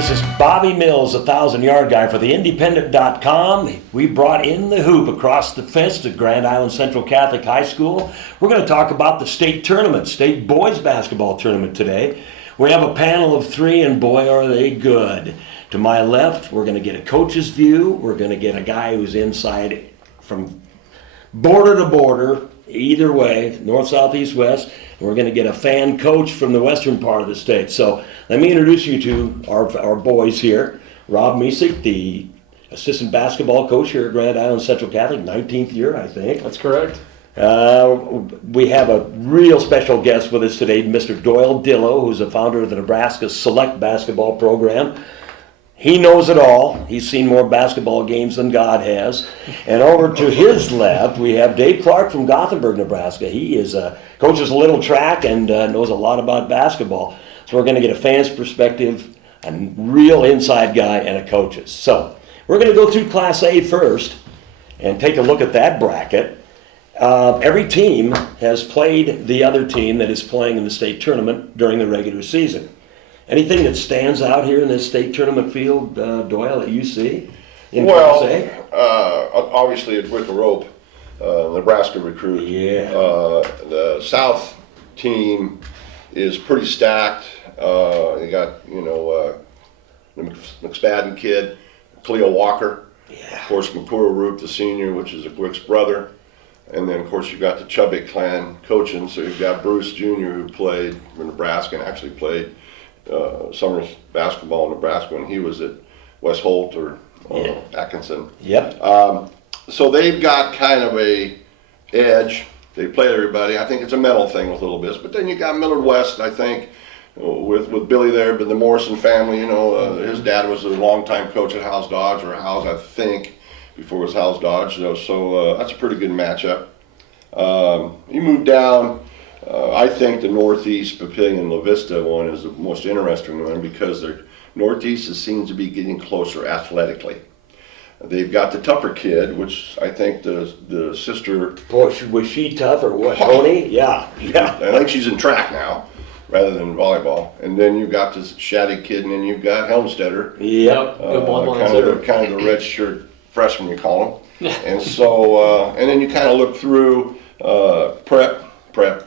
This is Bobby Mills, a 1,000-yard guy for the Independent.com. We brought in the hoop across the fence to Grand Island Central Catholic High School. We're going to talk about the state tournament, state boys basketball tournament today. We have a panel of three, and boy, are they good. To my left, we're going to get a coach's view. We're going to get a guy who's inside from border to border, either way, north, south, east, west. We're going to get a fan coach from the western part of the state. So let me introduce you to our boys here. Rob Misick, the assistant basketball coach here at Grand Island Central Catholic, 19th year, I think. That's correct. We have a real special guest with us today, Mr. Doyle Dillow, who's the founder of the Nebraska Select Basketball Program. He knows it all. He's seen more basketball games than God has. And over to his left, we have Dave Clark from Gothenburg, Nebraska. He is coaches a little track and knows a lot about basketball. So we're going to get a fan's perspective, a real inside guy, and a coach's. So we're going to go through Class A first and take a look at that bracket. Every team has played the other team that is playing in the state tournament during the regular season. Anything that stands out here in this state tournament field, Doyle, that you see in Class A? Obviously it's with the rope, Nebraska recruit. Yeah. The South team is pretty stacked. You got, the McSpadden kid, Cleo Walker. Yeah. Of course, McCura Roop, the senior, which is Wick's brother. And then, of course, you've got the Chubbuck clan coaching. So you've got Bruce Jr., who played for Nebraska and actually played summer basketball in Nebraska when he was at West Holt or Atkinson. Yep. So they've got kind of a edge. They play everybody. I think it's a mental thing with Little Bits. But then you got Millard West, I think, with Billy there, but the Morrison family, his dad was a longtime coach at Howes Dodge, or Howes, I think, before it was Howes Dodge. So that's a pretty good matchup. You move down. I think the Northeast Papillion La Vista one is the most interesting one because the Northeast seems to be getting closer athletically. They've got the Tupper kid, which I think the sister. Boy, was she tough or what, Tony? Yeah. I think she's in track now rather than volleyball. And then you've got this Shaddy kid, and then you've got Helmstetter. Yep. Kind of the red shirt freshman, you call him. And so, and then you kind of look through prep.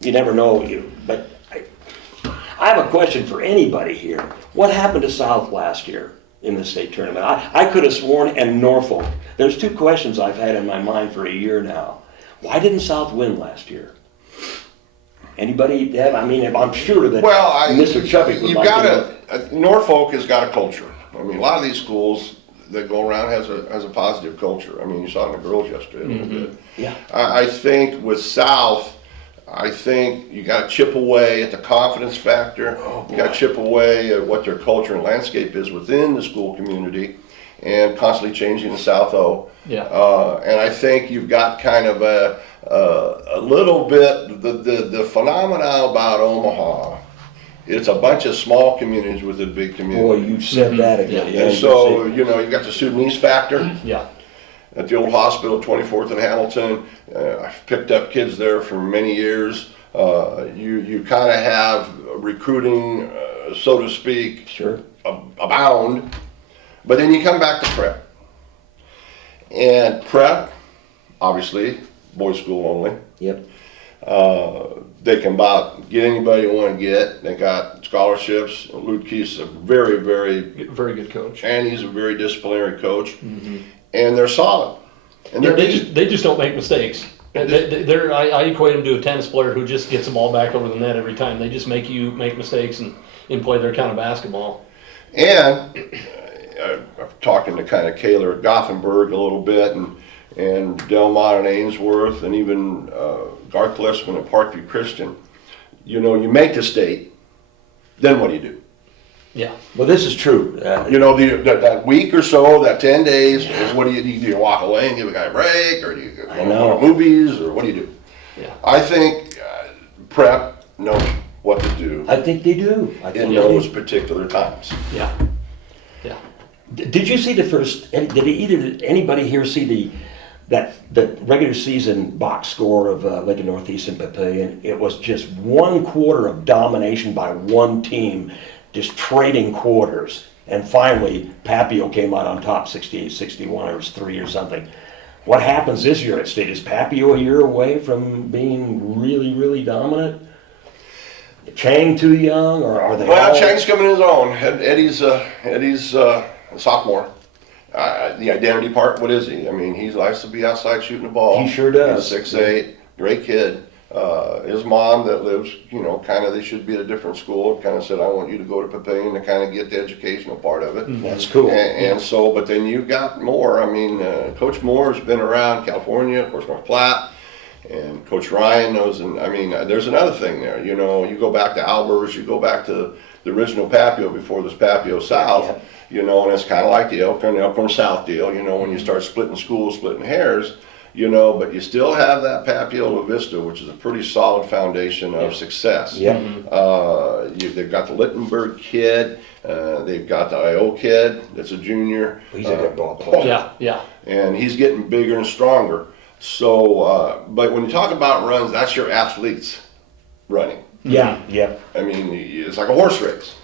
You never know, but I have a question for anybody here. What happened to South last year in the state tournament? I could have sworn, and Norfolk. There's two questions I've had in my mind for a year now. Why didn't South win last year? Anybody have? I mean, I'm sure that Mr. Chubbuck would like to know. Norfolk has got a culture. I mean, a lot of these schools that go around has a positive culture. I mean, you saw it in the girls yesterday a little bit. Yeah. I think with South, I think you got to chip away at the confidence factor. You got to chip away at what their culture and landscape is within the school community, and constantly changing the South O. Yeah. And I think you've got kind of a little bit the phenomena about Omaha. It's a bunch of small communities with a big community. Boy, you said that again. And so you got the Sudanese factor. Yeah. At the old hospital, 24th and Hamilton, I've picked up kids there for many years. You kind of have recruiting, so to speak, Sure. abound. But then you come back to prep. And prep, obviously, boys' school only. Yep. They can about get anybody you want to get. They got scholarships. Luke Keith's a very, very good coach. And he's a very disciplinary coach. Mm-hmm. And they're solid. And They just don't make mistakes. I equate them to a tennis player who just gets the ball back over the net every time. They just make you make mistakes and play their kind of basketball. And I'm talking to kind of Kaler at Gothenburg a little bit, and Delmont and Ainsworth, and even Garth Lessman at Parkview Christian. You make the state, then what do you do? Yeah. Well, this is true. That week or so, that 10 days, what do? Do you walk away and give a guy a break, or do you go to movies, or what do you do? Yeah. I think prep knows what to do. I think they do. In those particular times. Yeah. Did you see the first? Did anybody here see the regular season box score of Lincoln Northeast and Papillion? It was just one quarter of domination by one team. just trading quarters. And finally, Papio came out on top, 68-61, it was 3 or something. What happens this year at State? Is Papio a year away from being really, really dominant? Chang too young, or are they Well, all... Chang's coming in his own. Eddie's a sophomore. The identity part, what is he? I mean, he likes to be outside shooting the ball. He sure does. He's 6'8", great kid. His mom that lives, kind of, they should be at a different school, kind of said, I want you to go to Papillion to kind of get the educational part of it. That's cool. And so, but then you've got Moore. I mean, Coach Moore's been around California, of course, North Platte. And Coach Ryan knows, and I mean, there's another thing there. You go back to Albers, you go back to the original Papio before this Papio South, and it's kind of like the Elkhorn South deal, when you start splitting schools, splitting hairs, but you still have that Papio La Vista, which is a pretty solid foundation of success. Yeah. They've got the Littenberg kid, they've got the I.O. kid that's a junior. He's a good ball player. Yeah. And he's getting bigger and stronger. So, but when you talk about runs, that's your athletes running. Yeah. I mean, it's like a horse race.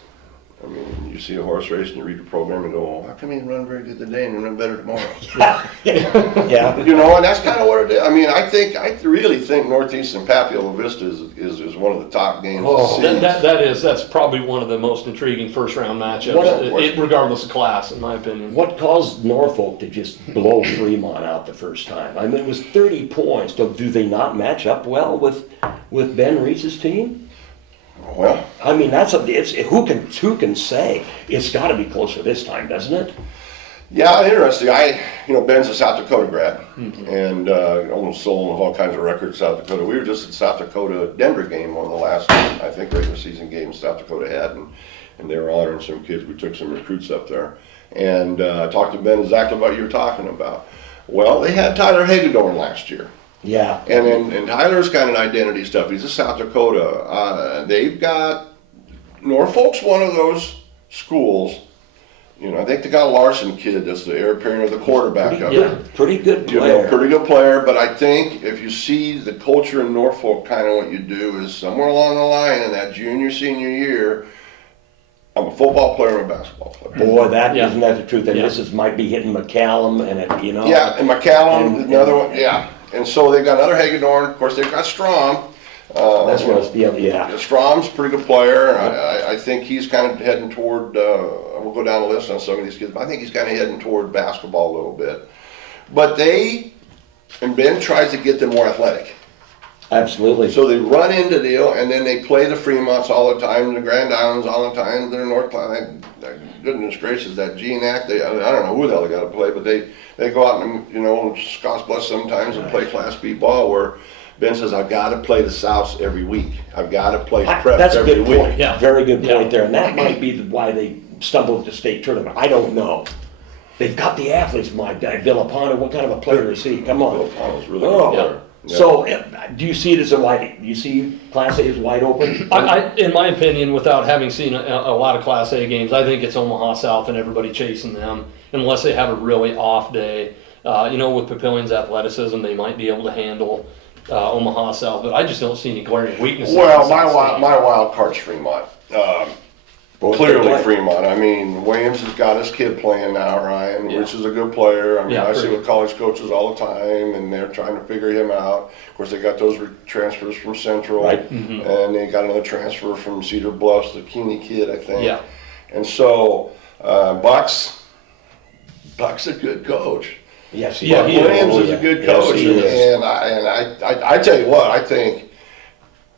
I mean, you see a horse race and you read the program and go, oh, how come he didn't run very good today and run better tomorrow? Yeah. And that's kind of what it is. I mean, I really think Northeastern Papio La Vista is one of the top games of the season. That's probably one of the most intriguing first round matchups, What- regardless of class, in my opinion. What caused Norfolk to just blow Fremont out the first time? I mean, it was 30 points. Do they not match up well with Ben Reese's team? Well, I mean, who can say? It's got to be closer this time, doesn't it? yeah, interesting. Ben's a South Dakota grad, and almost sold all kinds of records in South Dakota. We were just at South Dakota Denver game, one of the last, I think, regular season games South Dakota had, and they were honoring some kids. We took some recruits up there, and I talked to Ben exactly what you were talking about. Well, they had Tyler Hagedorn last year. Yeah. And Tyler's got an identity stuff. He's a South Dakota. They've got Norfolk's one of those schools. I think they got a Larson kid that's the heir apparent of the quarterback up there. Pretty good player. Pretty good player. But I think if you see the culture in Norfolk, kind of what you do is somewhere along the line in that senior year, I'm a football player, I'm a basketball player. Boy, isn't that the truth? And Yeah. this might be hitting McCallum and Yeah, and McCallum, And- another one. Yeah. And so they've got another Hagedorn. Of course, they've got Strom. That's what it's, yeah. Strom's a pretty good player. I think he's kind of heading toward, we'll go down the list on some of these kids, but I think he's kind of heading toward basketball a little bit. But Ben tries to get them more athletic. Absolutely. So they run into deal, and then they play the Fremonts all the time, the Grand Islands all the time, they're North Platte. Goodness gracious, that GNAC, I don't know who the hell they got to play, but they go out and, Scott's bless sometimes and play Class B ball where Ben says, I've got to play the Souths every week. I've got to play prep That's a every good week. point. Yeah. Very good point Yeah. there. And that might be why they stumbled at the state tournament. I don't know. They've got the athletes, my guy. Villapano, what kind of a player is he? Come on. Villapano's really Oh. good player. Yeah. So, do you see it as do you see Class A as wide open? In my opinion, without having seen a lot of Class A games, I think it's Omaha South and everybody chasing them, unless they have a really off day. With Papillion's athleticism, they might be able to handle Omaha South, but I just don't see any glaring weaknesses. Well, in my South State. wild card's Fremont. Clearly Fremont. I mean, Williams has got his kid playing now, Ryan, Yeah. which is a good player. I mean, Yeah, I see pretty. with college coaches all the time, and they're trying to figure him out. Of course, they got those transfers from Central, Right. and they got another transfer from Cedar Bluffs, the Keeney kid, I think. Yeah. And so, Buck's a good coach. Yes, Yeah, Buck he is. Williams Oh, is yeah. a good Yes, coach, he is. and I tell you what, I think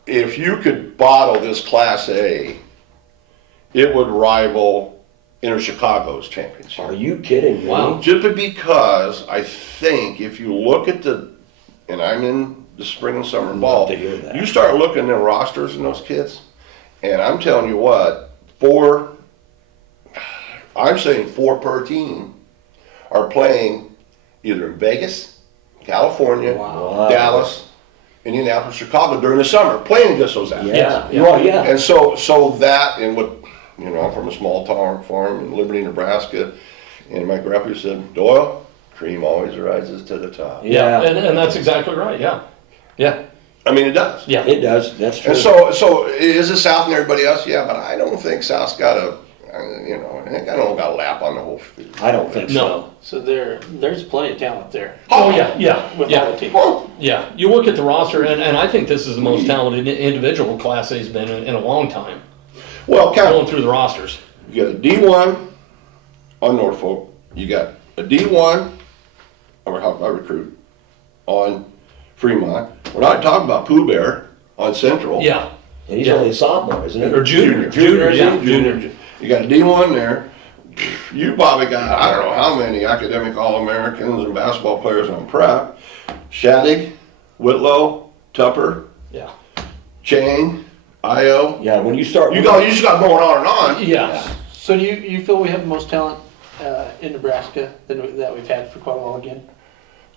if you could bottle this Class A, it would rival Inter Chicago's championship. Are you kidding me? Wow. Simply because I think if you look at and I'm in the spring and summer ball, to hear that. you start looking at the rosters in those kids, and I'm telling you what, I'm saying 4 per team are playing either in Vegas, California, Wow. Dallas, Indianapolis, Chicago during the summer, playing against those athletes. Yeah. Yeah. Well, yeah. And so that, and what, I'm from a small town farm in Liberty, Nebraska, and my grandpa said, Doyle, cream always rises to the top. Yeah, Yeah. and that's exactly right. Yeah. I mean, it does. Yeah. It does, that's true. And so is it South and everybody else? Yeah, but I don't think South's got I don't got a lap on the whole field. I don't think so. So there's plenty of talent there. Oh, yeah, yeah, With all yeah. the teams. Well, Yeah, you look at the roster, and I think this is the most talented individual Class A's been in a long time, well, going count. through the rosters. You got a D1 on Norfolk. You got a D1, or how I recruit, on Fremont. We're not talking about Pooh Bear on Central. Yeah, And he's Yeah. only a sophomore, isn't he? or junior, yeah, junior. You got a D1 there. You probably got, I don't know how many academic All-Americans and basketball players on prep. Shadig, Whitlow, Tupper, Yeah, Chang, Io. Yeah, when you start. You just got going on and on. yeah. So do you feel we have the most talent in Nebraska that we've had for quite a while again?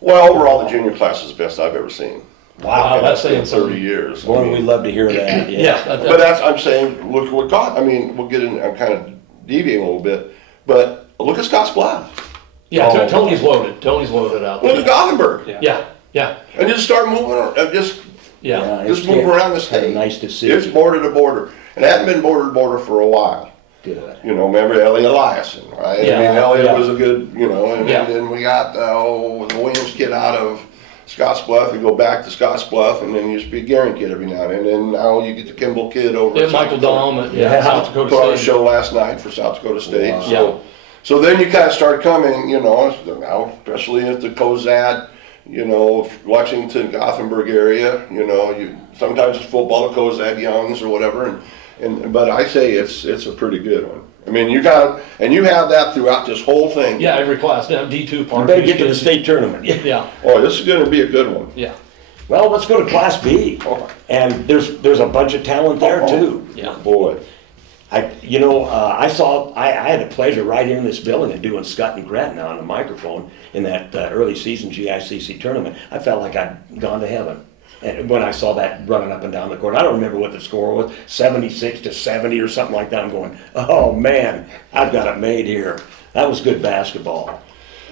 Well, overall, the junior class is the best I've ever seen. Wow, And that's that's been saying 30 something. years. Boy, we'd love to hear that, yeah. Yeah, But that's, I'm saying, look at what God, I mean, we'll get in, I'm kind of deviating a little bit, but look at Scotts Bluff. yeah. Oh. Tony's loaded. Tony's loaded out Look there. at Gothenburg. Yeah. Yeah, yeah, And just start moving, just yeah. Just move around the kinda state. nice to see. It's border to border. And it hadn't been border to border for a while. Good. You know, remember Elliot Eliason, right? Yeah. I mean, Elliot Yeah. was a good, and Yeah. then we got the Williams kid out of Scotts Bluff. We go back to Scotts Bluff, and then you used to be a Garen kid every now and then. And then now you get the Kimball kid over. Yeah, at South Michael Dakota. Dahm at Yeah. South Dakota Put on a State. show last night for South Dakota State. Wow. So then you kind of start coming, now, especially at the Cozad, Lexington, Gothenburg area, sometimes it's football, the Cozad Youngs or whatever. But I say it's a pretty good one. I mean, you have that throughout this whole thing. Yeah, every class down D2 You part. better get to the state tournament. Yeah, Oh, this is gonna be a good one. yeah, Well, let's go to Class B. Oh, And there's a bunch of talent there too. yeah. boy. I had the pleasure right here in this building of doing Scott and Gretna on the microphone in that early season GICC tournament. I felt like I'd gone to heaven. And when I saw that running up and down the court, I don't remember what the score was, 76-70 or something like that. I'm going, oh man, I've got it made here. That was good basketball.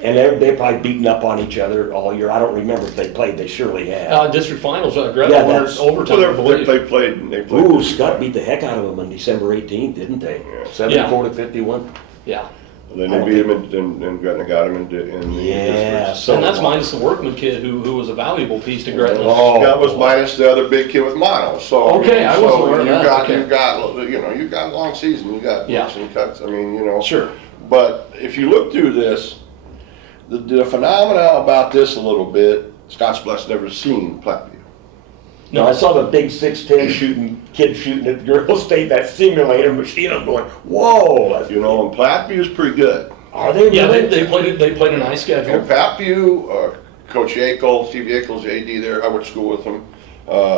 And they're probably beating up on each other all year. I don't remember if they played. They surely have. District finals, Gretna Yeah, won that's- overtime. I believe. They played. Ooh, pretty Scott good. beat the heck out of them on December 18th, didn't they? Yeah. 74-51. Yeah, Then they beat him and Gretna got him in the Yeah, districts. so and that's minus the Workman kid who was a valuable piece to Gretna. Oh. That was minus the other big kid with mono. So Okay, I wasn't aware of you that. got Okay. you got a long season. You got Yeah. hooks and cuts. I mean, Sure. But if you look through this, the phenomena about this a little bit, Scotts Bluff's never seen Platteview. No, I saw the big 6'10" kid shooting at Girls State, that simulator machine. I'm going, whoa! And Plattview's pretty good. Are they Yeah, really? they played a nice schedule. And Platteview, Coach Yackel, Steve Yackel's AD there. I went to school with him.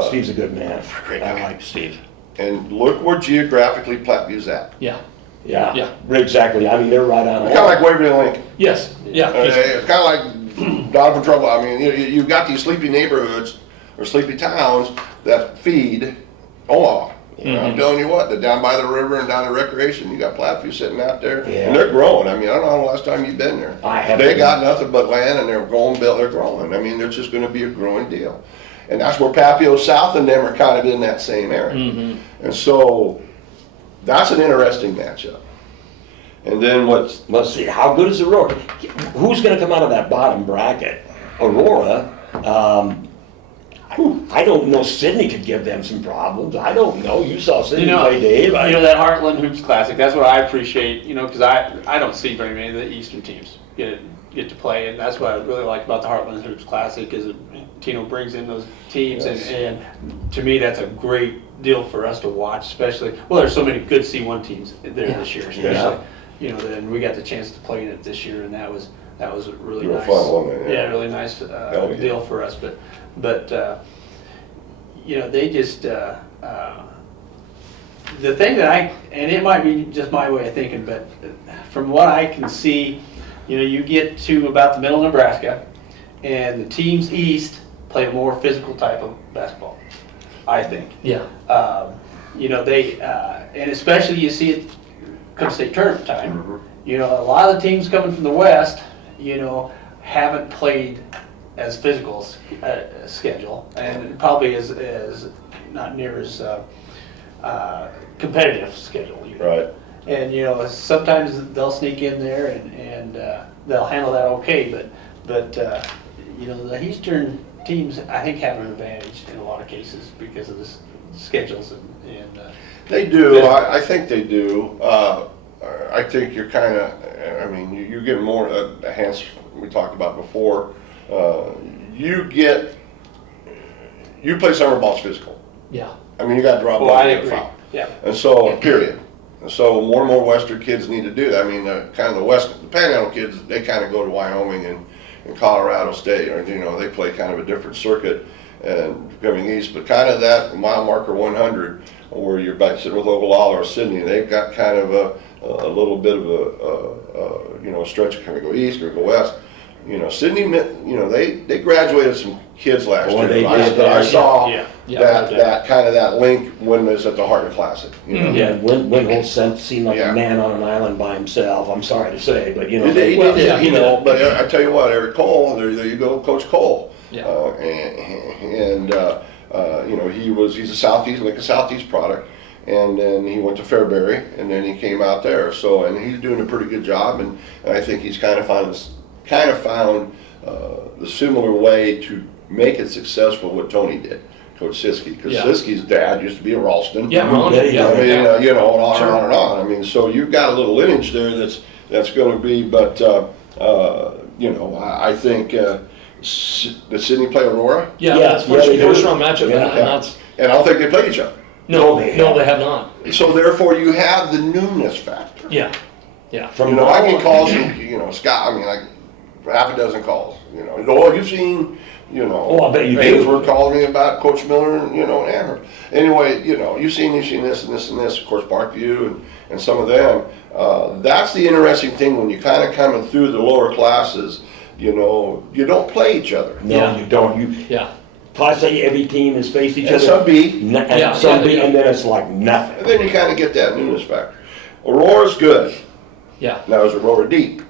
Steve's a good man. Great I guy. like Steve. And look where geographically Plattview's at. Yeah. Yeah. Yeah. Exactly. I mean, they're right on. Kind of like Waverly and Lincoln. Yes. Yeah. It's kind of like Donovan Trouble. I mean, you've got these sleepy neighborhoods or sleepy towns that feed Omaha. I'm telling you what, they're down by the river and down the recreation. You got Platteview sitting out there, Yeah. and they're growing. I mean, I don't know the last time you've been there. I haven't They been. got nothing but land, and they're they're growing. I mean, they're just going to be a growing deal, and that's where Papio South and them are kind of in that same area. And so, that's an interesting matchup. And then what's Let's see. How good is Aurora? Who's going to come out of that bottom bracket? Aurora. I don't know. Sydney could give them some problems. I don't know. You saw Sydney play Dave. That Heartland Hoops Classic. That's what I appreciate. Because I don't see very many of the Eastern teams get to play, and that's what I really like about the Heartland Hoops Classic is that Tino brings in those teams, and to me that's a great deal for us to watch. Especially, there's so many good C1 teams there this year, especially. Then we got the chance to play in it this year, and that was a really Real nice, fun, wasn't it? yeah, Yeah. really nice yeah. deal for us. But they just the thing that and it might be just my way of thinking, but from what I can see, you get to about the middle of Nebraska, and the teams east play a more physical type of basketball, I think. Yeah. They and especially you see it come state tournament time. A lot of the teams coming from the west, haven't played as physical schedule, and probably as not near as competitive schedule either. Right. And sometimes they'll sneak in there and they'll handle that okay, but the Eastern teams I think have an advantage in a lot of cases because of the schedules and They do. I think they do. I think you're kind of. I mean, you get more. Hence, we talked about before. You play summer ball's physical. Yeah. I mean, you got to draw a Well, ball I to get a agree. foul. Yeah. And so, period. And so, more and more Western kids need to do that. I mean, kind of the Panhandle kids, they kind of go to Wyoming and Colorado State, or they play kind of a different circuit and coming east. But kind of that mile marker 100, where you're back sitting with Ogallala or Sydney, they've got kind of a little bit of a stretch kind of go east or go west. Sydney, they graduated some kids last Boy, year. they did. But I saw Yeah. that kind of that link when it was at the Heartland Classic. Yeah, Windholz seemed like Yeah. a man on an island by himself. I'm sorry to say, but He did, he did. but I tell you what, Eric Cole, there you go, Coach Cole. Yeah. He's a Southeast, like a Southeast product, and then he went to Fairbury, and then he came out there. So, and he's doing a pretty good job, and I think he's kind of found the similar way to make it successful what Tony did, Coach Siskey, because Yeah. Siskey's dad used to be a Ralston. Yeah, Ron, There you yeah, go. I mean, yeah. and on Sure. and on and on. I mean, so you've got a little lineage there that's going to be, but I think the Sydney play Aurora, Yeah, Yeah, that's yeah, they do. first round matchup, Yeah. and that's and I don't think they played each other. no, they they have not. So therefore, you have the newness factor. Yeah, yeah. From I now get on- calls from Scott. I mean, like half a dozen calls. Oh, you've seen. Oh, I bet you do. Ainsworth calling me about Coach Miller and Amherst. Anyway, you've seen this and this and this. Of course, Parkview and some of them. That's the interesting thing when you kind of coming through the lower classes. You don't play each other. No, Yeah. you don't. Yeah, Class A, every team has faced each And other. some B. And Yeah, some yeah, B, yeah. and then it's like nothing. And then you kind of get that newness factor. Aurora's good. yeah. Now is Aurora deep?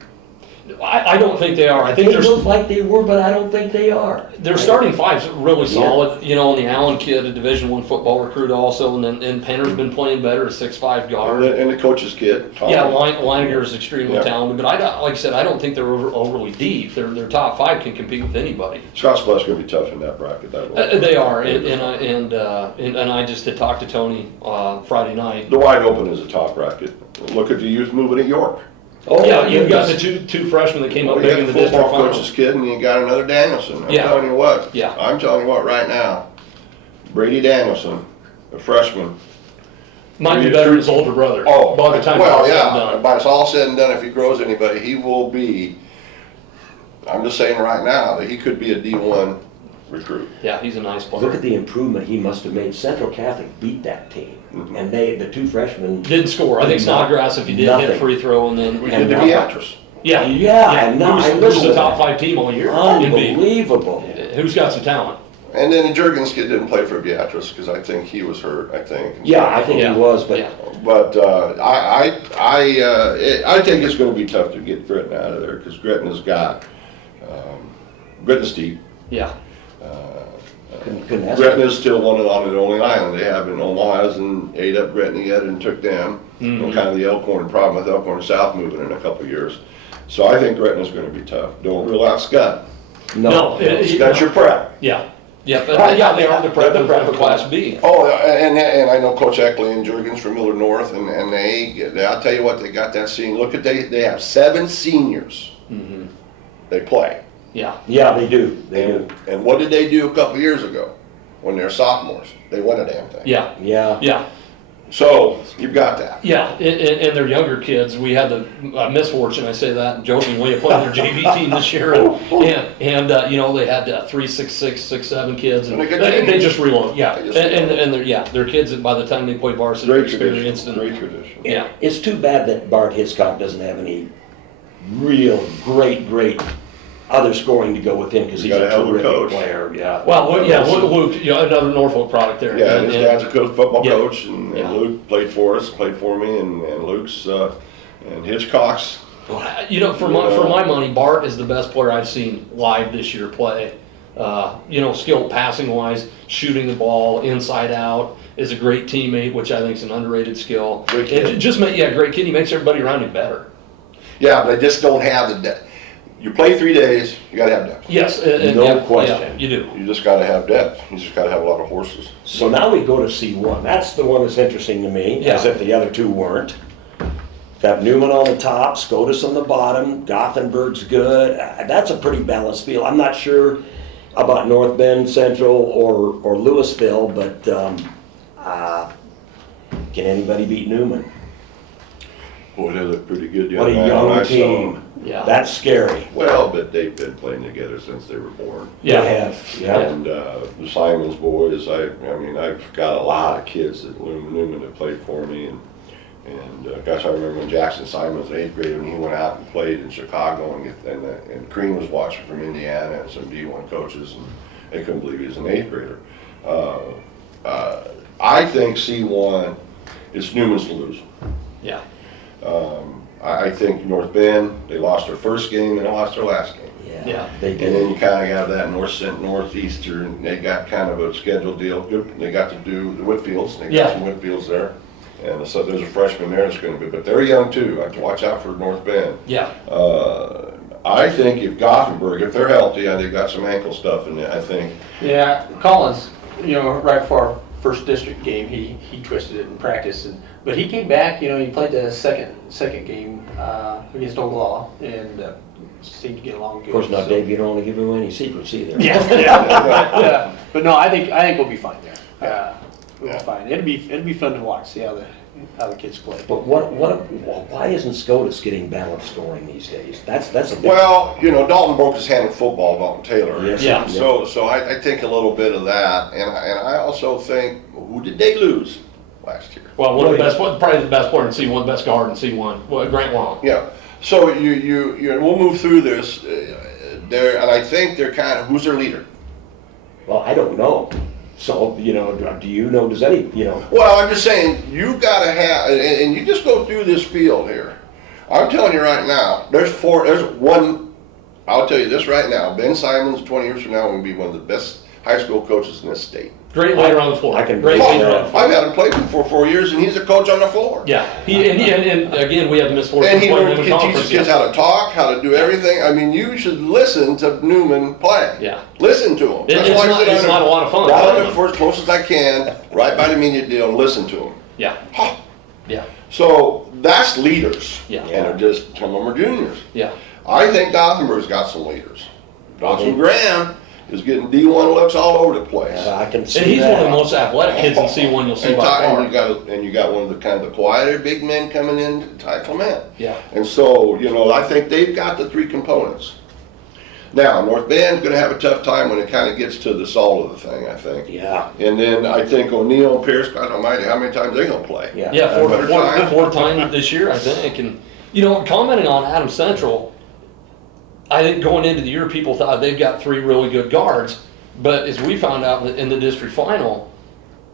I don't think they are. I think They there's look like they were, but I don't think they are. their starting five's really solid. And the Allen kid, a Division I football recruit also, and Penner's been playing better, a 6'5" guard. And the coach's kid. Tom. Yeah, Leininger is extremely Yeah. talented, but like I said, I don't think they're overly deep. Their top five can compete with anybody. Scottsbluff's going to be tough in that bracket. That will. They are, and I just had talked to Tony Friday night. The wide open is a top bracket. Look at the youth movement at York. Oh, Yeah, my you've got the goodness. two freshmen that came up You big got in the the district football finals. coach's kid, and you got another Danielson. I'm Yeah. telling you what. Yeah. I'm telling you what right now. Brady Danielson, a freshman. Might be better than his older brother. Oh, by the time well, it's all said and yeah. done. By it's all said and done, if he grows anybody, he will be. I'm just saying right now that he could be a D1 recruit. Yeah, he's a nice player. Look at the improvement he must have made. Central Catholic beat that team. Mm-hmm. And the two freshmen. Didn't score. I think Snodgrass, if he did hit a Nothing. free throw, and then We And did the now- Beatrice. yeah, Yeah, no, I Who's listened the to top that. 5 team all year? It'd be- Unbelievable. Who's got some talent? And then the Jurgens kid didn't play for Beatrice because I think he was hurt. I think. Yeah, I think Yeah. he was, but Yeah. But I think it's going to be tough to get Gretna out of there because Gretna's got Gretna's deep. Yeah, couldn't ask. Gretna's still one on the only island they have in Omaha hasn't ate up Gretna yet and took them. Mm-hmm. Kind of the Elkhorn problem with Elkhorn South moving in a couple of years. So I think Gretna's going to be tough. Don't rule out Scott. No, Scott's your prep. yeah, but yeah, they are the prep for Class B. Oh, and I know Coach Eckley and Jurgens from Millard North, and I'll tell you what, they got that scene. Look at they have 7 seniors. Mm-hmm. They play. Yeah, Yeah, they do. They do. And what did they do a couple of years ago when they're sophomores? They won a damn thing. yeah, Yeah. yeah. So you've got that. Yeah, and they're younger kids. We had the misfortune, I say that jokingly, of playing their JV team this year, and they had 3, 6, 6, 6, 7 kids, and And they got they juniors. just reload. Yeah, They just and they're kids that by the time they play varsity, Great experienced, tradition. and Great tradition. yeah, It's too bad that Bart Hiscock doesn't have any real great other scoring to go with him because he's Got a a hell of a terrific coach. player. Yeah. well, Luke, another Norfolk product there. Yeah, and, his and- dad's a football Yeah. coach, and Yeah. Luke played for me, and Luke's and Hitchcock's You know, for my money, Bart is the best player I've seen live this year play. You know, skill passing wise, shooting the ball inside out, is a great teammate, which I think is an underrated skill. Great kid. And just great kid. He makes everybody around him better. Yeah, but they just don't have the depth. You play 3 days, you gotta have depth. Yes, No question. you do. You just gotta have depth. You just gotta have a lot of horses. So now we go to C1. That's the one that's interesting to me, as Yeah. if the other two weren't. Got Newman on the top, Scotus on the bottom, Gothenburg's good. That's a pretty balanced field. I'm not sure about North Bend Central or Louisville, but can anybody beat Newman? Boy, they look pretty good. the What a other night when I young saw team. them. Yeah. That's scary. Well, but they've been playing together since they were born. Yeah. They have, yeah. And the Simons boys, I mean, I've got a lot of kids at Newman that played for me, and gosh, I remember when Jackson Simon was an 8th grader and he went out and played in Chicago, and Crean was watching from Indiana and some D1 coaches, and they couldn't believe he was an 8th grader. I think C1 is Newman's to lose. Yeah. I think North Bend, they lost their first game and they lost their last game. Yeah. They And then did. you kind of have that northeastern, they got kind of a scheduled deal. They got to do the Whitfields, they Yeah. got some Whitfields there. And so there's a freshman there that's going to be, but they're young too. I have to watch out for North Bend. Yeah. I think if Gothenburg, if they're healthy, they've got some ankle stuff in there, I think. Yeah, Collins, you know, right before our first district game, he twisted it in practice, but he came back. You know, he played the second game against Oglaw and seemed to get along good. Of course, now, so- Dave, you don't want to give away any secrets either. Yeah, yeah. But no, I think we'll be fine there. We'll Yeah. be fine. It'll be fun to watch, see how the kids play. But why isn't SCOTUS getting balanced scoring these days? That's a big. Well, you know, Dalton broke his hand in football, Dalton Taylor. Yes, Yeah. So I think a little bit of that, and I also think, who did they lose last year? Well, probably the best player in C1, best guard in C1. Well, Grant Long. Yeah. So we'll move through this. There, and I think they're kind of, who's their leader? Well, I don't know. So, do you know, does any, Well, I'm just saying, you gotta have, and you just go through this field here. I'm telling you right now, there's one, I'll tell you this right now, Ben Simons, 20 years from now, will be one of the best high school coaches in this state. Great leader on the floor. I can Great believe leader that. on the floor. I've had him play for 4 years, and he's a coach on the floor. Yeah. And again, we have the misfortune And of he playing learned them to in teach conference. his kids how to talk, how to do everything. I mean, you should listen to Newman play. Yeah. Listen to him. It's not a lot of fun. Down there for as close as I can, right by the media deal, and listen to him. Yeah. Ha! Yeah. So that's leaders. Yeah. And they're just, some of them are juniors. Yeah. I think Gothenburg's got some leaders. Dawson Graham is getting D1 looks all over the place. I can see And he's that. one of the most athletic kids in C1 you'll see And by far. you got one of the kind of the quieter big men coming in, Ty Clement. Yeah. And so, I think they've got the 3 components. Now, North Bend's gonna have a tough time when it kind of gets to the salt of the thing, I think. Yeah, And then I think O'Neill and Pierce, God almighty, how many times they gonna play? yeah. Yeah, Better time. four times this year, I think. And, commenting on Adams Central, I think going into the year, people thought they've got 3 really good guards. But as we found out in the district final,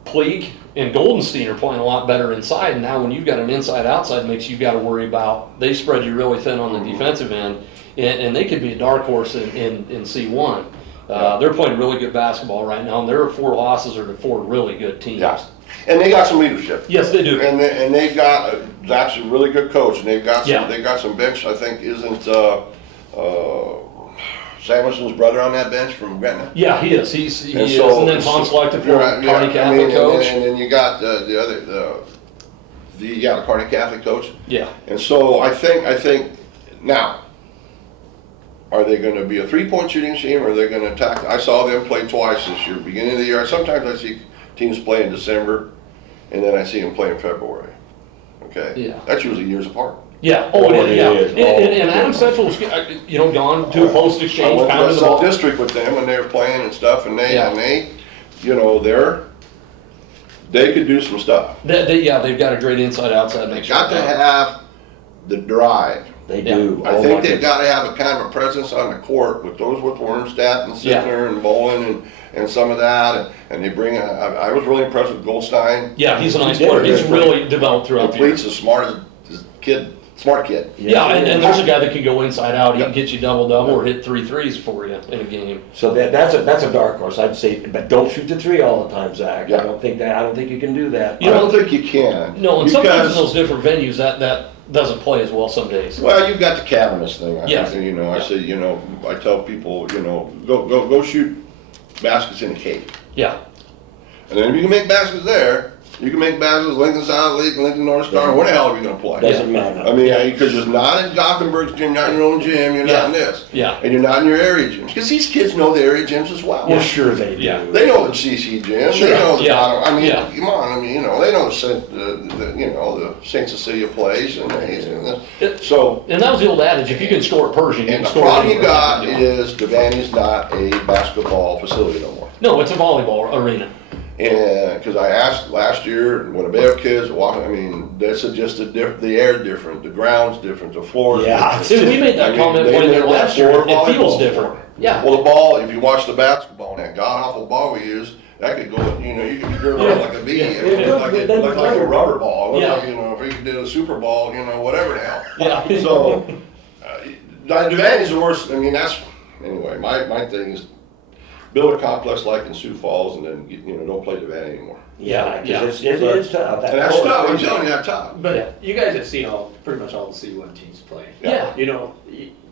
Pleak and Goldenstein are playing a lot better inside. And now when you've got an inside-outside mix, you've got to worry about, they spread you really thin on the defensive end. And they could be a dark horse in C1. They're playing really good basketball right now, and their 4 losses are to 4 really good teams. Yeah. And they got some leadership. Yes, they do. And they've got, that's a really good coach, and they've got some, Yeah. they got some bench, I think, isn't, Samuelson's brother on that bench from Gretna? Yeah, he is. He And is. so- And then Tom selected for You're right, yeah. Kearney Catholic coach. And then you got the Kearney Catholic coach. Yeah. And so I think, now, are they gonna be a 3-point shooting team, or are they gonna attack? I saw them play twice this year, beginning of the year. Sometimes I see teams play in December, and then I see them play in February. Okay? Yeah. That's usually years apart. Yeah. Oh, Oh, it yeah. is. And Adams Central's, gone to a post I exchange, went to pounded the the Salt ball. District with them when they were playing and stuff, and they, Yeah. they could do some stuff. They've got a great inside-outside mix. Got to have the drive. They Yeah. do. I Oh, think my they've goodness. got to have a kind of a presence on the court with those with Wormstadt and Yeah. Sittner and Bolin and some of that. And they bring, I was really impressed with Goldstein. Yeah, he's a nice He did. player. He's He's really developed throughout the year. Complete's as smart as kid Smart kid. Yeah, and there's a guy that can go inside out. He can get you double or hit 3 threes for you in a game. So that's a dark horse, I'd say, but don't shoot the three all the time, Zach. Yeah. I don't think you can do that. You I know, don't think you can. No, and sometimes in because, those different venues, that doesn't play as well some days. well, you've got the cavernous thing. I Yes. think, you know, I Yeah. say, you know, I tell people, you know, go shoot baskets in a cave. Yeah, And then if you can make baskets there, you can make baskets Lincoln South League, Lincoln North Star, where the hell are you gonna play? Doesn't matter. I mean, because you're not in Gothenburg's gym, you're not in your own gym, you're not in this. Yeah. And you're not in your area gyms. Because these kids know the area gyms as well. Well, sure they do. Yeah. They know the CC gym, Sure. they know the, Yeah. I mean, Yeah. come on, I mean, you know, they know the St. Cecilia place and so, and that was the old adage: if you can score at Pershing, you and can the score problem you anywhere. got Yeah. is Devaney's not a basketball facility no more. No, it's a volleyball arena. And because I asked last year, when the Bayer kids walk, I mean, this is just the air's different, the ground's different, the floor's Yeah. different. See, we made that I mean, comment they playing there made that last year. floor It feels volleyball different. floor. Yeah. Well, the ball, if you watch the basketball and that god awful ball we use, that could go, you know, you could be driven around like a bee, it would look like it looked like a rubber ball. It looked Yeah. like, you know, if you did a Super Bowl, you know, whatever the hell. Yeah. So, Devaney's the worst, I mean, that's, anyway, my thing is build a complex like in Sioux Falls and then, you know, don't play Devaney anymore. Yeah, Yeah. because it is tough. And that's tough, I'm telling you, that's tough. But Yeah. you guys have seen pretty much all the C1 teams play. Yeah. You know,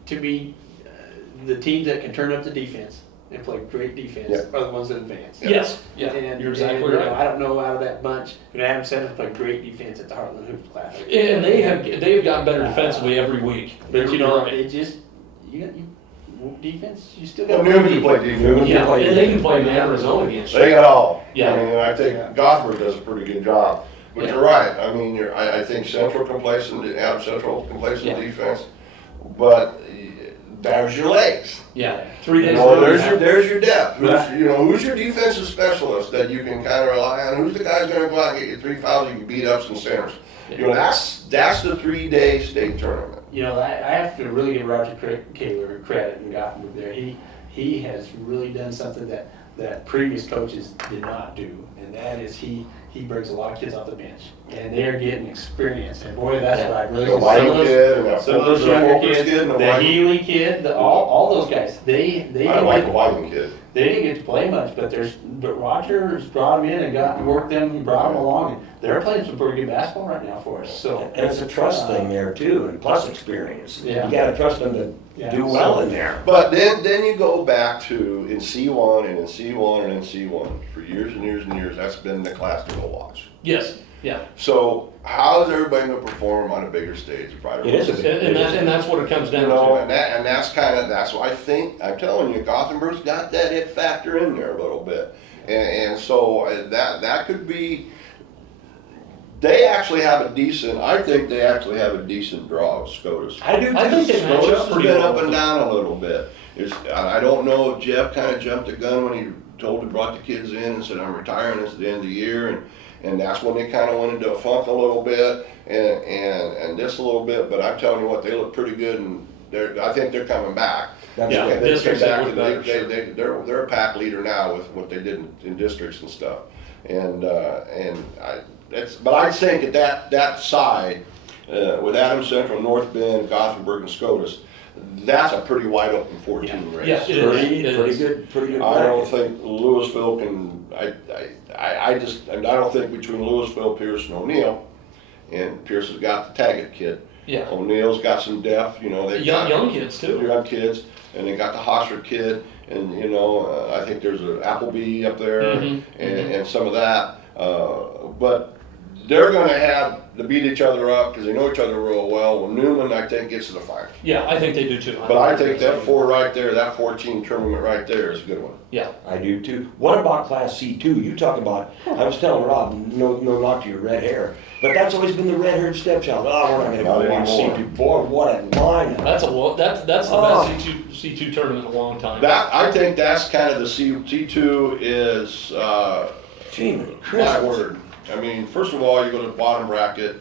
to me, the teams that can turn up the defense and play great defense Yeah. are the ones that advance. Yes. Yeah. And, You're exactly and, you know, right. I don't know out of that bunch, but Adam Center played great defense at the Heartland Hoops Classic. And they've gotten better defensively every week. But you You're know, right. it just you defense. You still Well, got Newman can play defense. Yeah, and they can play man or zone against you. They got all. Yeah. I mean, I think Gothenburg does a pretty good job. But Yeah. you're right, I mean, I think Central can play some, Central can play some Yeah. defense, but there's your legs. Yeah. 3 You days. know, later, there's your depth. Right. Who's your defensive specialist that you can kind of rely on? Who's the guy's gonna go out and get you 3 fouls, you can beat up some centers? You know, that's the 3-day state tournament. You know, I have to really give Roger Kaler credit in Gothenburg there. He has really done something that previous coaches did not do, and that is he brings a lot of kids off the bench, and they're getting experience. And boy, that's what I really The Whiting kid and some of those the younger Folkers kids, kid and the the Whiting. Healy kid, all those guys, they I like the Whiting kid. they didn't get to play much, but Roger's brought them in and got and worked them and brought them along, and they're playing some pretty good basketball right now for us. So And it's a trust thing there too, and plus experience. Yeah. You gotta trust them to Yeah. do well in there. But then you go back to in C1 and in C1 and in C1 for years and years and years. That's been the class to go watch. Yes. Yeah. So how is everybody going to perform on a bigger stage? It is a big- And that's what it comes You down know, to. and that's what I think. I'm telling you, Gothenburg's got that hit factor in there a little bit, and so that could be. They actually have a decent. I think they actually have a decent draw with SCOTUS. I do too. I think they match SCOTUS up has pretty been well up and with them. down a little bit. I don't know if Jeff kind of jumped the gun when he brought the kids in and said, I'm retiring at the end of the year, and that's when they kind of went into a funk a little bit, and this a little bit, but I'm telling you what, they look pretty good, and I think they're coming back. That's Yeah. right. They Districts came they back look and better, they're a pack leader now with what they did in districts and stuff. But I think at that side, with Adams Central, North Bend, Gothenburg, and SCOTUS, that's a pretty wide open 14 race. Yeah, it is. Pretty good. I don't bracket. think Louisville can. I don't think between Louisville, Pierce, and O'Neill, and Pierce has got the Taggart kid. Yeah. O'Neill's got some depth. You know, they've got Young kids too. young kids, and they got the Hosser kid, and you know, I think there's an Appleby up there, Mhm, and some of that. But they're going to beat each other up because they know each other real well. Well, Newman, I think, gets to the final. Yeah, I think they do too. But I think that 4 right there, that 14 tournament right there is a good one. Yeah. I do too. What about Class C2? You talk about, I was telling Rob, no knock to your red hair, but that's always been the red-haired stepchild. Oh, we're not Not gonna watch anymore. C2. Boy, what a lineup. That's the Oh. best C2 tournament in a long time. I think that's kind of the C2 is, Gee, my Christmas. word. I mean, first of all, you go to the bottom bracket.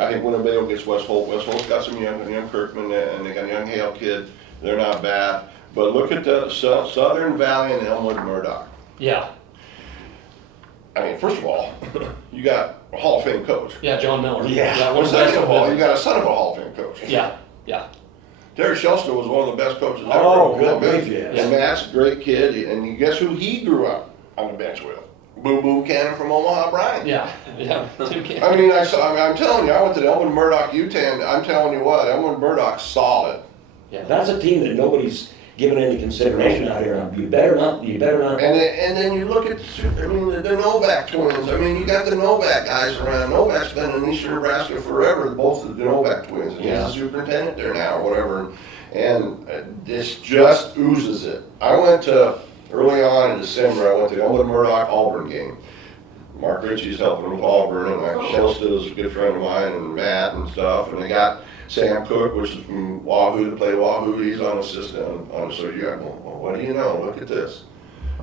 I think Winnebago gets West Holt. West Holt's got some young Kirkman, and they got a young Hale kid. They're not bad. But look at the Southern Valley and Elmwood Murdoch. Yeah. I mean, first of all, you got a Hall of Fame coach. Yeah, John Miller. Yeah. one of the best Second of all, you business. got a son of a Hall of Fame coach. Yeah, yeah. Terry Shelster was one of the best coaches ever. Oh, good grief, yes. And Matt's a great kid, and you guess who he grew up on the bench with? Boom Boom Cannon from Omaha, Bryan. Yeah, yeah. Tim Cannon. I mean, I'm telling you, I went to the Elwood Murdoch U-10. I'm telling you what, Elwood Murdoch's solid. Yeah. That's a team that nobody's given any consideration out here. You better not. And then you look at, the Novak twins. I mean, you got the Novak guys around. Novak's been in Eastern Nebraska forever, both of the Novak twins. And Yeah. he's the superintendent there now, or whatever. And this just oozes it. I went to, early on in December, I went to the Elwood Murdoch Auburn game. Mark Ritchie's helping with Auburn, and Shellstow is a good friend of mine, and Matt and stuff. And they got Sam Cook, which is from Wahoo, to play Wahoo. He's on assistant. So you got, well, what do you know? Look at this.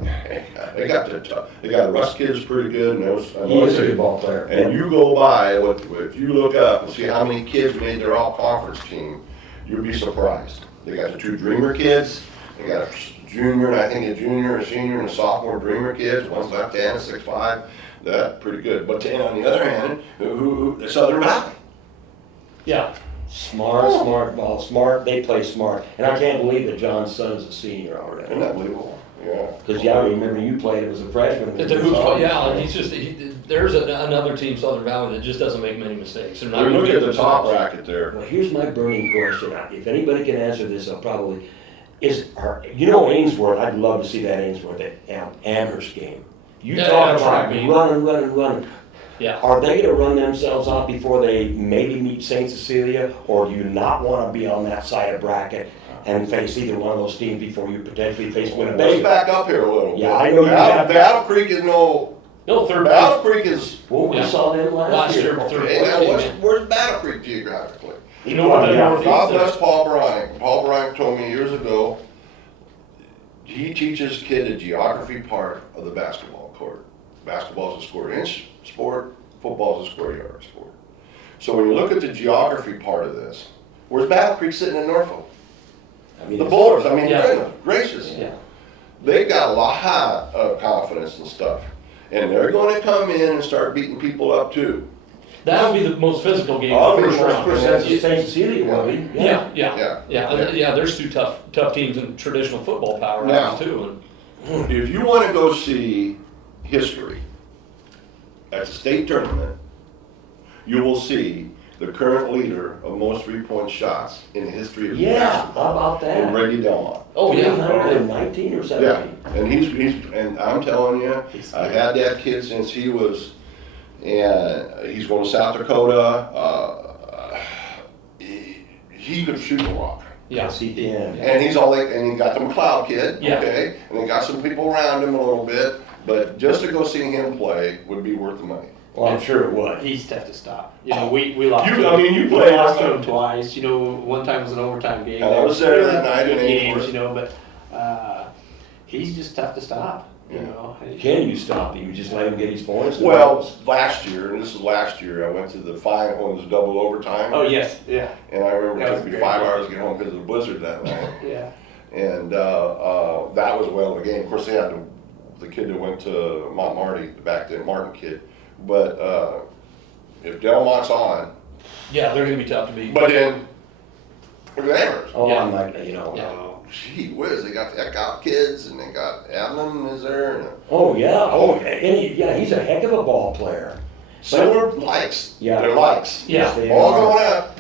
They got Russ kids pretty good, and those. He is a good ball player. And you go by, if you look up and see how many kids made their all-conference team, you'd be surprised. They got the 2 Dreamer kids. They got a junior, and I think a junior, a senior, and a sophomore Dreamer kids. One's left hand, 6'5". That's pretty good. But then on the other hand, who Southern Valley. Yeah. Smart ball, smart. They play smart, and I can't believe that John's son is a senior Isn't already. that unbelievable? Yeah. Because I remember you played as a freshman. Yeah, and he's just, there's another team, Southern Valley, that just doesn't make many mistakes. They're not Look gonna at the get top themselves. bracket there. Well, here's my burning question. If anybody can answer this, I'll probably, Ainsworth, I'd love to see that Ainsworth at Amherst game. You Yeah, talk yeah, about right. running. Yeah. Are they gonna run themselves out before they maybe meet St. Cecilia? Or do you not wanna be on that side of bracket and face either one of those teams before you potentially face Let's Winnebago? back up here a little bit. Yeah, I know you have- Battle Creek is No, third Battle place. Creek is, Well, we Yeah. saw them last year. Third hey, now, place. where's Battle Creek geographically? You know what, the Yeah. Northeast God is. bless Paul Bryant. Paul Bryant told me years ago, he teaches kid the geography part of the basketball court. Basketball is a square inch sport, football is a square yard sport. So when you look at the geography part of this, where's Battle Creek sitting in Norfolk? I mean, The Boers, I mean, Yeah. goodness gracious. Yeah. They got a lot of confidence and stuff. And they're gonna come in and start beating people up too. That'll be the most physical game Oh, of the for first sure. round. That's St. Cecilia, will be. Yeah, Yeah. yeah. There's 2 tough teams in traditional football Now. powerhouses too. If you wanna go see history at the state tournament, you will see the current leader of most 3-point shots in the history of Yeah, basketball. how about And that? Reggie Delmont. Oh yeah. 319 or Yeah, 17? and and I'm telling you, I've had that kid since he was, and he's going to South Dakota. He could shoot the rock. Yeah. Yes, he can. And he's and he got the McLeod kid, Yeah. okay? And he got some people around him a little bit, but just to go see him play would be worth the money. Well, I'm sure it would. He's tough to stop. You know, we lost. You- to I him. mean, you We played lost to on him him. twice. You know, one time was an overtime game. And I was there that night Good in games, Ainsworth. you know, but he's just tough to stop. You know. Can you stop him? You just let him get his points? Well, last year, and this is last year, I went to the final, when it was double overtime. Oh yes, yeah, And I remember That it was took me great. 5 hours to get home because of the blizzard that night. yeah. And that was a well of the game. Of course, they had the kid that went to Montmarty back then, Martin kid. But if Delmont's on, Yeah, they're gonna be tough to beat. but then there's Amherst. Oh, Yeah. I'm like, Yeah. Gee whiz, they got the Eckhout kids, and they got Adlin is there, and Oh, yeah. Oh, and he's a heck of a ball player. similar likes. Yeah. They're likes. Yeah. They All are. going up.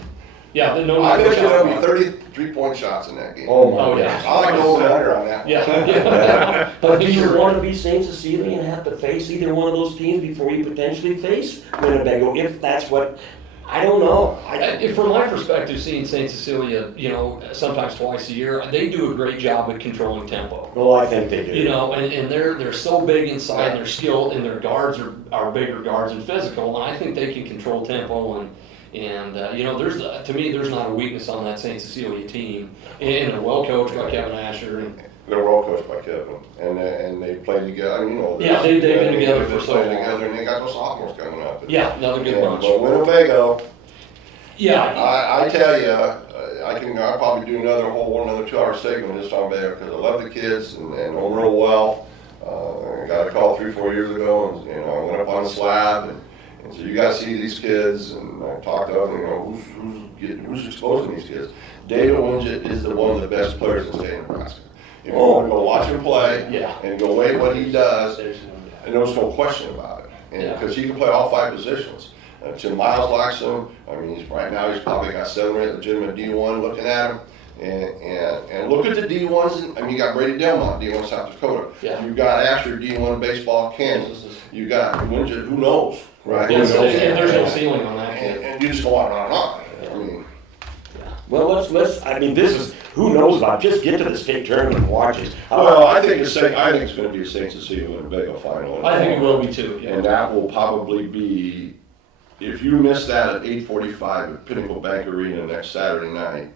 Yeah, they know. I bet you there'll be Yeah. 33-point shots in that game. Oh, my Oh, gosh. yeah. I like to go under on that. Yeah. But do you want to be St. Cecilia and have to face either one of those teams before you potentially face Winnebago, if that's what, I don't know. From my perspective, seeing St. Cecilia, sometimes twice a year, they do a great job at controlling tempo. Well, I think they do. And they're so big inside, and their skill and their guards are bigger guards and physical, and I think they can control tempo and to me there's not a weakness on that St. Cecilia team, and they're well coached by Kevin Asher and They're all coached by Kevin, and they play together. Yeah, they've been together they for so play long. together, and they got those sophomores coming up. yeah, another good And, bunch. but Winnebago, Yeah, I tell you, I'll probably do another 2-hour segment just on there because I love the kids and know them real well. I got a call 3-4 years ago, and I went up on the slab, and said, you got to see these kids, and I talked to them, who's exposing these kids? David Wingett is one of the best players in the state of Nebraska. If you want to go watch him play Yeah. and go weigh what he does, There's no doubt. and there's no question about it. Yeah. Because he can play all 5 positions. Tim Miles likes him. I mean, right now he's probably got 7 or 8 legitimate D1 looking at him. And look at the D1s. I mean, you got Brady Delmont, D1 South Dakota. Yeah. You got Asher, D1 baseball, Kansas. You got Wingett, who knows, right? There's Who knows? there's no ceiling on that. And you just go on and on. I mean, Well, let's, I mean, this is, who knows about, just get to the state tournament and watch it. well, I think it's going to be a Saints and City Winnebago final. I think it will be too. Yeah. And that will probably be, if you miss that at 8:45 at Pinnacle Bank Arena next Saturday night,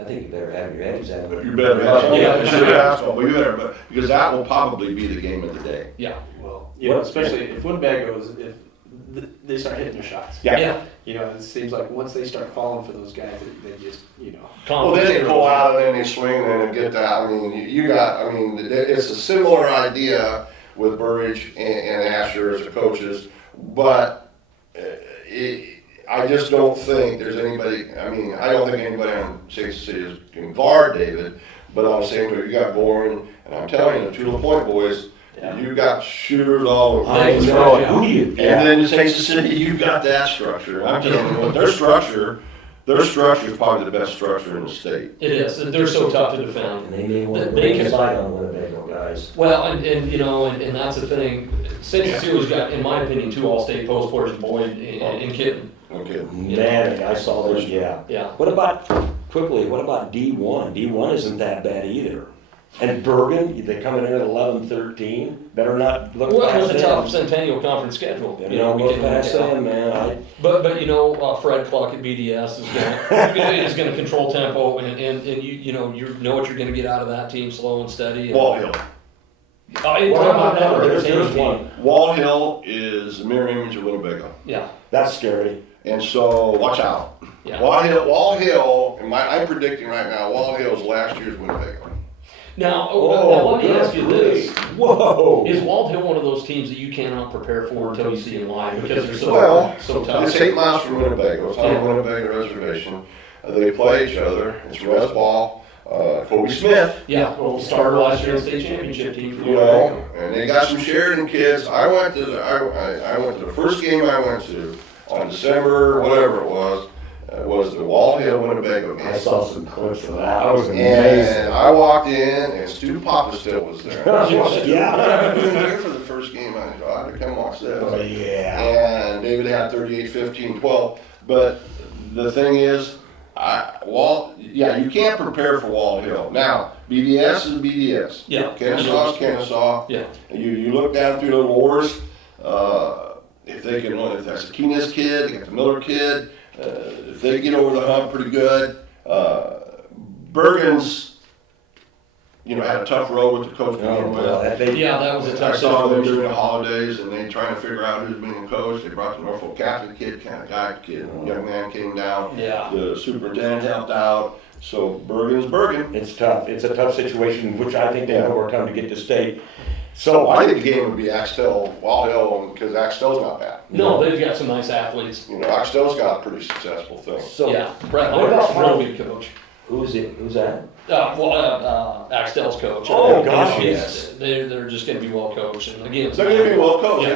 I think you better have your heads out. you better have Yeah. well, you better, because that will probably be the game of the day. Yeah. Well, you know, especially if Winnebago's, if they start hitting their shots. Yeah. You know, it seems like once they start falling for those guys, they just, you know. Well, then they pull out and then they swing and they get that. I mean, it's a similar idea with Burridge and Asher as the coaches, but I just don't think there's anybody, I mean, I don't think anybody on Saints City can guard David, but on the same time, you got Bourne, and I'm telling you, the Tula Point boys, you got shooters all over. I know, who do you? And then in Saints City, you've got that structure. I'm telling you what, their structure is probably the best structure in the state. It is. They're so tough to defend. And they may want to They bring can- a side on Winnebago, guys. Well, and you know, and that's the thing. St. Cecilia's got, in my opinion, 2 all-state post players, Boyd and Kitten. Okay. Man, I saw those, yeah. Yeah. What about, quickly, what about D1? D1 isn't that bad either. And Bergen, they coming in at 11-13, better not look Well, it past was a them. tough Centennial Conference schedule. Better not look past them, man. But you know, Fred Cluck at BDS is gonna control tempo, and you know what you're gonna get out of that team, slow and steady. Wall Hill. I ain't talking about that. There's one. Wall Hill is the mirror image of Winnebago. Yeah, That's scary. And so, watch out. yeah. Wall Hill, I'm predicting right now, Wall Hill is last year's Winnebago. Now, let me ask you this. Whoa. Is Wald Hill one of those teams that you cannot prepare for until you see in live because they're so Well, so It's tough? 8 miles from Winnebago. It's on the Winnebago reservation. They play each other. It's Res Ball, Kobe Smith, Yeah, well, started last year in state championship team for you know, and they got some Sheridan kids. I went to the first game I went to on December, whatever it was the Wall Hill Winnebago game. I saw some clips of that. That was amazing. And I walked in, and Stu Papa still was there. Yeah. I've been there for the first game. I had to come watch Oh, this. yeah. And David had 38, 15, 12. But the thing is, you can't prepare for Wall Hill. Now, BDS is BDS. Yeah. Kennesaw is Kennesaw. Yeah. You look down through the wars, if that's the Keenest kid, you got the Miller kid, if they get over the hump pretty good. Bergen's, had a tough road with the coach. Oh, well, Yeah, that was a I tough saw them situation. during the holidays, and they trying to figure out who's being coached. They brought the Norfolk Catholic kid, kind of guy kid, young man came down. Yeah. The superintendent helped out. So Bergen's Bergen. It's tough. It's a tough situation, which I think they overcome to get to state. So I think the game would be Axtell, Wall Hill, because Axtell's not bad. No, they've got some nice athletes. Axtell's got a pretty successful thing. So Yeah, Brett What about Hunter's a real good coach. who's it? Who's that? Axtell's coach. Oh, gosh, He's- yes. They're just going to be well coached. And again, They're going to be well coached. Yeah.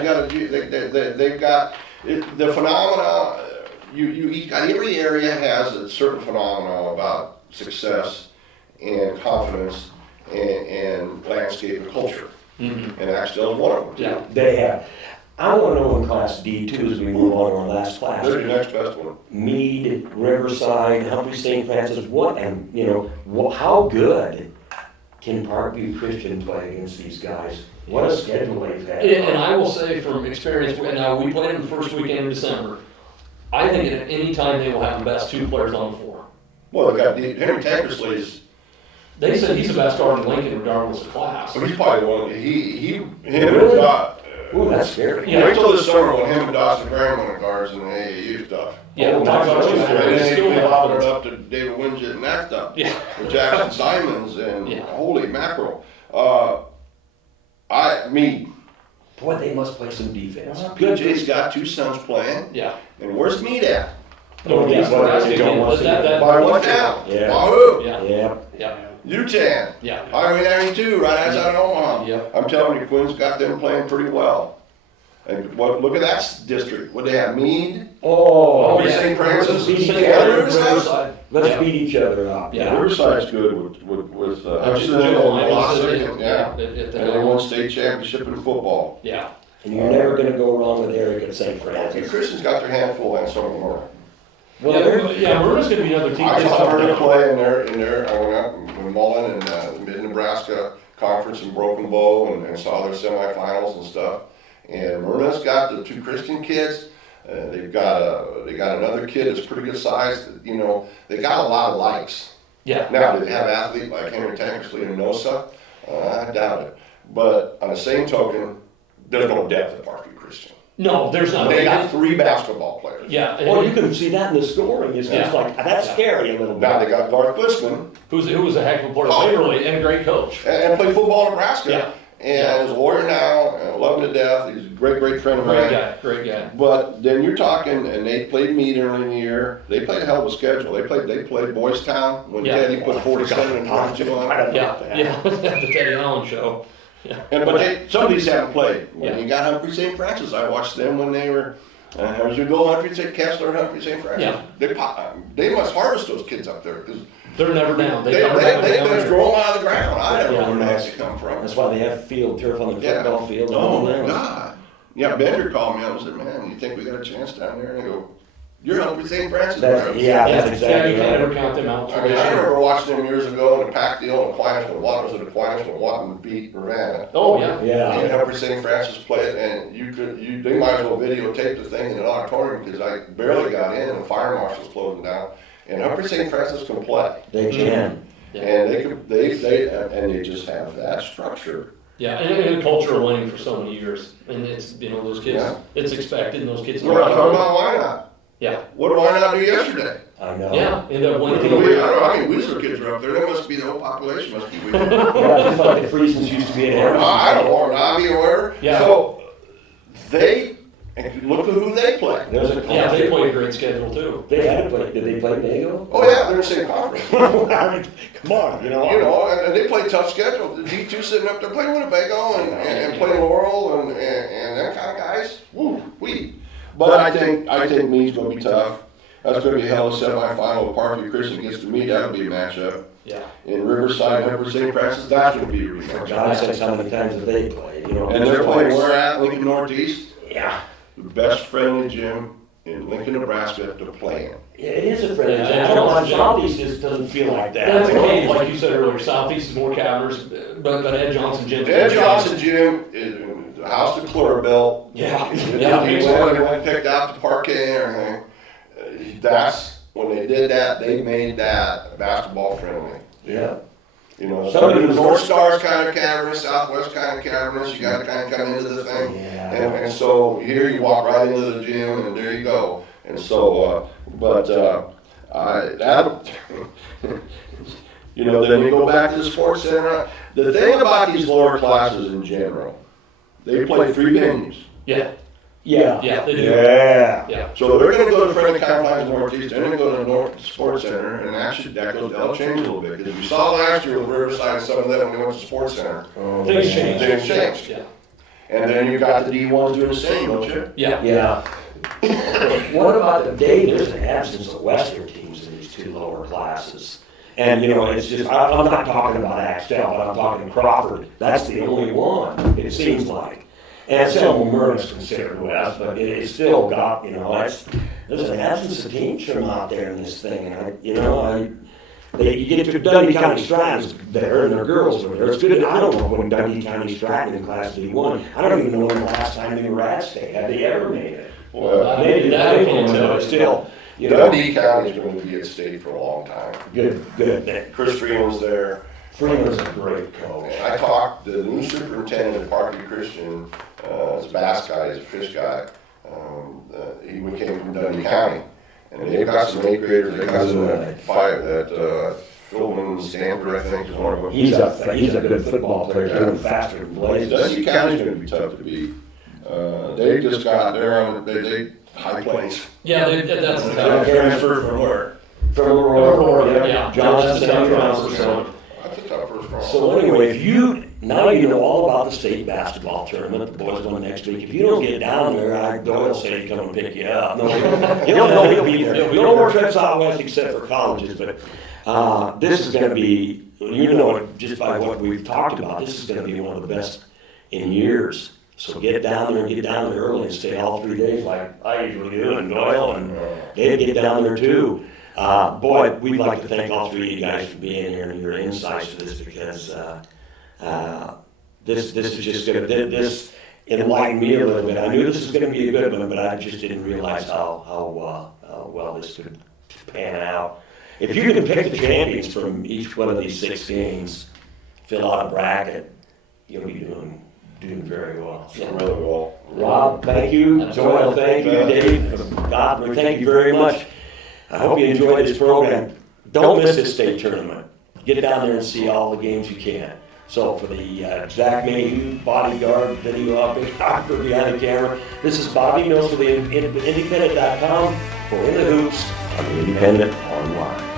They've got the phenomena. Every area has a certain phenomena about success and confidence and landscape and culture. Mhm. And Axtell is one of them. Yeah. They have. I want to know in Class D2 as we move on to our last class. They're the next best one. Meade, Riverside, Humphrey St. Francis, how good can Parkview Christian play against these guys? What a schedule they've had. And I will say from experience, now we played them the first weekend in December. I think at any time they will have the best 2 players on the floor. Well, they got Henry Tankersley's. They said he's the best guard in Lincoln regardless of class. He's probably one. Him Really? and Dot. Ooh, that's scary. Yeah. Wait till this summer when him and Dawson Graham won the guards in the AAU stuff. Yeah, Oh, talk about nice. you. And They then still they have followed it offense. up to David Wingett and that stuff. Yeah. With Jackson Simons and Yeah. holy mackerel. Me. Boy, they must play some defense. PJ's got 2 sons playing, Yeah. and where's Mead at? Northeast well, Nebraska, John again, wants to that- get- that- By what town? Yeah. By who? Yeah, Yeah. yeah, Utan. yeah. Highway 92, right outside of Omaha. Yep. I'm telling you, Quinn's got them playing pretty well. And look at that district. What they have, Mead, Oh, yeah. St. Francis, Beat each St. other. Andrews, Riverside. Let's Yeah. beat each other up. Yeah. Riverside's good with Hutchinson Jill and Lyons, Blossett, yeah. at the And they won Helms. state championship in football. Yeah, And you're never gonna go wrong with Eric at St. The Francis. Christians got their handful and so more. Well, yeah, they're- yeah, Murray's gonna be another team. I that's saw tough her to- play in their, I went out with Mullen and the Mid-Nebraska Conference in Broken Bow and saw their semifinals and stuff. And Myrna's got the 2 Christian kids. They got another kid that's pretty good size. You know, they got a lot of likes. Yeah, Now, do they have athletes like Henry Tankersley and Nosa? I doubt it. But on the same token, there's no depth at Parkview Christian. no, there's not. They got 3 basketball players. Yeah, Well, you and can see that in the scoring. It's just Yeah. like, that's scary a little Now they bit. got Garth Glitzman who was a heck of a player, Oh. Waverly, and a great coach. and played football in Nebraska. Yeah. And is a lawyer now, and I love him to death. He's a great friend of Great mine. guy, great guy. But then you're talking, and they played Mead early in the year. They played a hell of a schedule. They played Boys Town when Yeah. Teddy put 47 and 22 on it. Yeah, yeah, the Teddy Allen show. But some of these haven't played. When Yeah. you got Humphrey St. Francis, I watched them when they were. As you go Humphrey St. Kessler and Humphrey St. Francis, Yeah. they must harvest those kids up there because They're never down. they never down. just roll out of the ground. I don't Yeah. know where they come from. That's why they have field turf on the Yeah. football field. Oh and my everything else. God. Yeah, Bender called me up and said, man, you think we got a chance down there? And I go, you're Humphrey St. Francis, That's- bro. yeah, Yeah, that's exactly you can't right. ever count them out. I mean, I remember watching them years ago in a pack deal in Aquinas when Watt was at Aquinas when Watton beat Ravenna. Oh, yeah. Yeah. And Humphrey St. Francis played, and they might as well videotape the thing in an auditorium because I barely got in and the fire marshal's closing down. And Humphrey St. Francis can play. They can. Yeah. And they just have that structure. Yeah, and a culture of winning for so many years. And it's, those kids, Yeah. it's expected, and those kids. We're not talking about why not. Yeah, What did why not do yesterday? I know. yeah, end up I winning. don't know, I mean, Weasler kids are up there, that must be the whole population must be Weasler. Yeah, just like the Friesens used to be in Harrison. I don't want to be aware. Yeah. So, look at who they play. There's a Yeah, they play a great schedule too. They had to play. Did they play Nago? Oh yeah, they're in the same conference. I mean, come on, You know, and they play tough schedule. The D2 sitting up there playing Winnebago and playing Laurel and that kind of guys. Woo, But I think Mead's going to be tough. That's going to be a hell of a semifinal with Parkview Christian against Mead. That'll be a matchup. Yeah. In Riverside, Humphrey St. Francis, that's going to be a rematch. God says how many times have they played, you know? And they're playing where at? Lincoln Northeast. Yeah. The best friendly gym in Lincoln, Nebraska to play in. It is a friendly. Yeah, I don't know, Southeast just doesn't feel like that. That's okay, like you said earlier, Southeast is more cavernous, but Ed Johnson Gym. Ed Johnson Gym is the house that Clore built. Yeah. He Yeah. went and picked out the parquet and everything. That's when they did that. They made that basketball friendly. Yeah. You know, Some some of of the the North Star's kind of cavernous, Southwest kind of cavernous. You got to kind of come into the thing. Yeah. And so here you walk right into the gym and there you go. And so, you know, then you go back to the sports center. The thing about these lower classes in general, they play 3 venues. Yeah, Yeah. yeah, they do. Yeah. Yeah. So they're going to go to Friendly Confines Northeast. They're going to go to the North Sports Center, and actually that'll change a little bit. Because we saw last year with Riverside and some of them when they went to the Sports Center, Things change. things changed. Yeah. And then you've got the D1s doing the same, don't you? Yeah. Yeah. What about the day, there's an absence of Western teams in these 2 lower classes. And, you know, it's just, I'm not talking about Axtell, but I'm talking Crawford. That's the only one, it seems like. And Selma Murray's considered West, but it's still got, you know, there's an absence of teams from out there in this thing. And, you get to Dundee County Stratton's there, and their girls are there. It's good. I don't know when Dundee County Stratton in Class D1. I don't even know when the last time they were at state. Had they ever made it? Well, Maybe that they I can't can, tell. but still, you know, Dundee County is going to be at state for a long time. good. Chris Freeman's there. Freeman's a great coach. And I talked to the new superintendent at Parkview Christian, is a bass guy, he's a fish guy. He came from Dundee County. And they've got some 8th graders, they got some Philman Stamper, I think, is one of them. He's a good football player, doing faster than blazes. Dundee County's gonna be tough to beat. They just got, they High Plains. Yeah, that's tough. Transfer from where? From Aurora, Yeah. Johnson, Johnson. That's a tough first round. So anyway, now you know all about the state basketball tournament, the boys won next week. If you don't get down there, Doyle said he'd come and pick you up. No, he'll be there. No more trips out west except for colleges, but this is gonna be, you know it just by what we've talked about, this is gonna be one of the best in years. So get down there and get down there early and stay all 3 days like I usually do, and Doyle, and they'd get down there too. Boy, we'd like to thank all three of you guys for being here and your insights to this, because this is just gonna, this enlightened me a little bit. I knew this was gonna be a good one, but I just didn't realize how well this could pan out. If you can pick the champions from each one of these 6 games, fill out a bracket, you'll be doing very well. So, Really well. Rob, thank you. Joel, thank you. Dave, Gotham, thank you very much. I hope you enjoyed this program. Don't miss this state tournament. Get down there and see all the games you can. So for the Zach Mayhew, bodyguard, videographer behind the camera, this is Bobby Mills for the Independent.com for In the Hoops on the Independent Online.